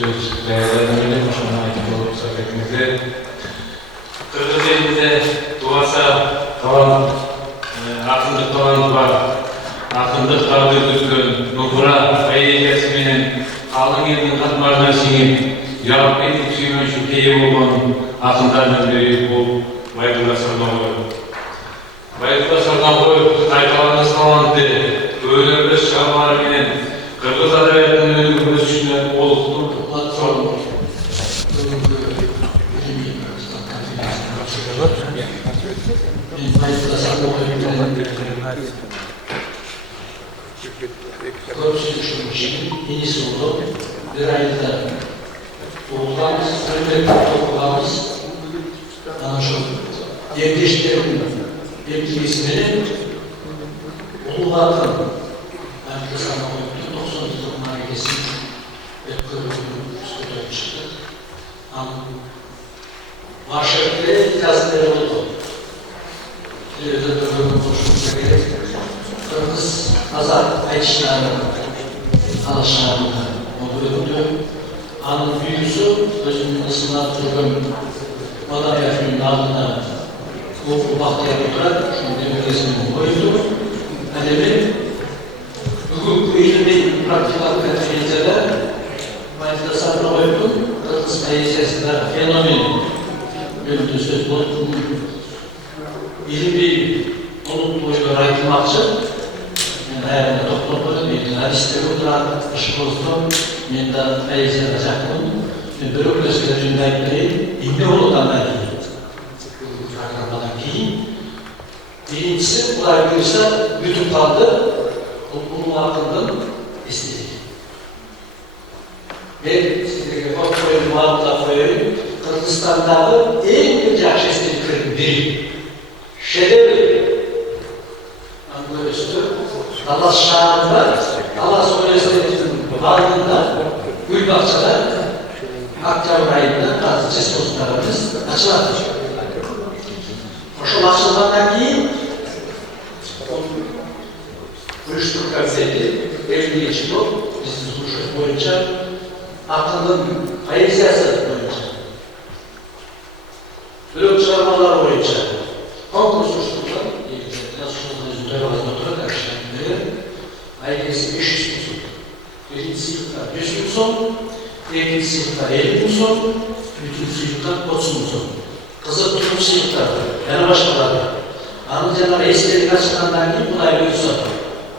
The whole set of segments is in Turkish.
Söz değerlendirmeleri, şuna ait olursa Kırgız elinde duasa kalan akındık kalan var. Akındık kaldırdıkın Nufura Ayyekesinin kalın elinin katmarına singip yarap etip suyun şu keyi olan akındardan beri bu Baydula Sarnakoy. Baydula Sarnakoy kaytalarına salandı. Öyle bir şamarı binen Kırgız adayatının ölümünü düşünen oluktur. Sorun. Yeni sınıfı bir ayda okullarımız, öğretmen okullarımız yerleştirildi. Yetkisinin okullardan ben kısa anlamayı 90 yılından kesin ve kırmızı çıktı. Varşaklı'ya yazıları oldu. Kırgız Hazar Ayçiçeği'nin alışlarında oluyordu. Anın büyüsü özünün ısınan turgun Madalyatı'nın altına bu bahtiyar olarak şimdi resmini koydu. Alemin bu ilmi praktik aktivitede Mayıs'ta sarına koydu. Kırgız Ayçiçeği'sinde fenomen bölümde söz oldu. İlmi onun boyunca raytılmakçı hayatında toplumda hadisleri oturan ışık olsun, yeniden meclis yapacaktım. Bürokrasiyle cümleleri ilmi oludan belki. Rakamlardan değil. Birincisi, olay birisi bütün kaldı. Toplumun hakkından istedik. Ve sizdeki koyun, mağluta koyun, Kırgızistan'da en büyük yakşesizliklerin biri. Şedevi. Anadolu üstü. Talas Şahı'nda, Talas Üniversitesi'nin varlığında, Gülbahçe'de, Akçay ayında bazı cesoslarımız açıladı. Şu açılandan кейін, uyuşturucu kavsiyeti, 50 geçiyor, bizim suçluk boyunca, aklının poeziyası boyunca, blok çıkarmalar boyunca, konkurs suçluklar, Ailesi 500 musun? Birinci sınıfta 100 musun? İkinci sınıfta 50 musun? Üçüncü sınıfta 30 musun? Kızı tutum sınıfta, yanı başkaları. Anlayacağına reislerin açıklandan gibi buna biliyorsun.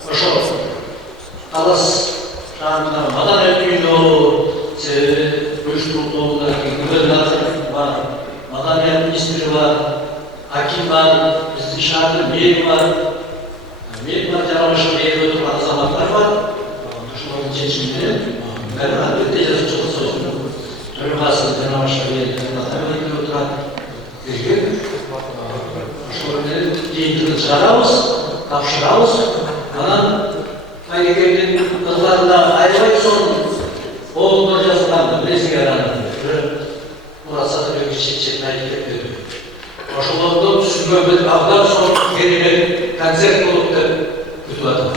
Hoş olsun. Talas Şahı'nda Madan Erdoğan'ın oğlu, uyuşturuculuğundaki gubernatör var, Madan Erdoğan ministri var, hakim var, istişarede miyeri var. Benim Canabaşı'nda yeri oturan zamanlar var. Düşmanın çeşimleri beraber tecrübe çalışıyoruz. Dönmezsin Canabaşı'nda yeri oturan bir gün. Düşmanları giyindiğini çıkarağız, kapşırağız. Bana aynı köyün kızlarında ayrılayıp sorun. Oğlumda yazılandı, birisi yarandı. Burası da bir çiçekler yapıyor. Koşullarda sümböbet ağlar son gerime kanser olup da kötü adam.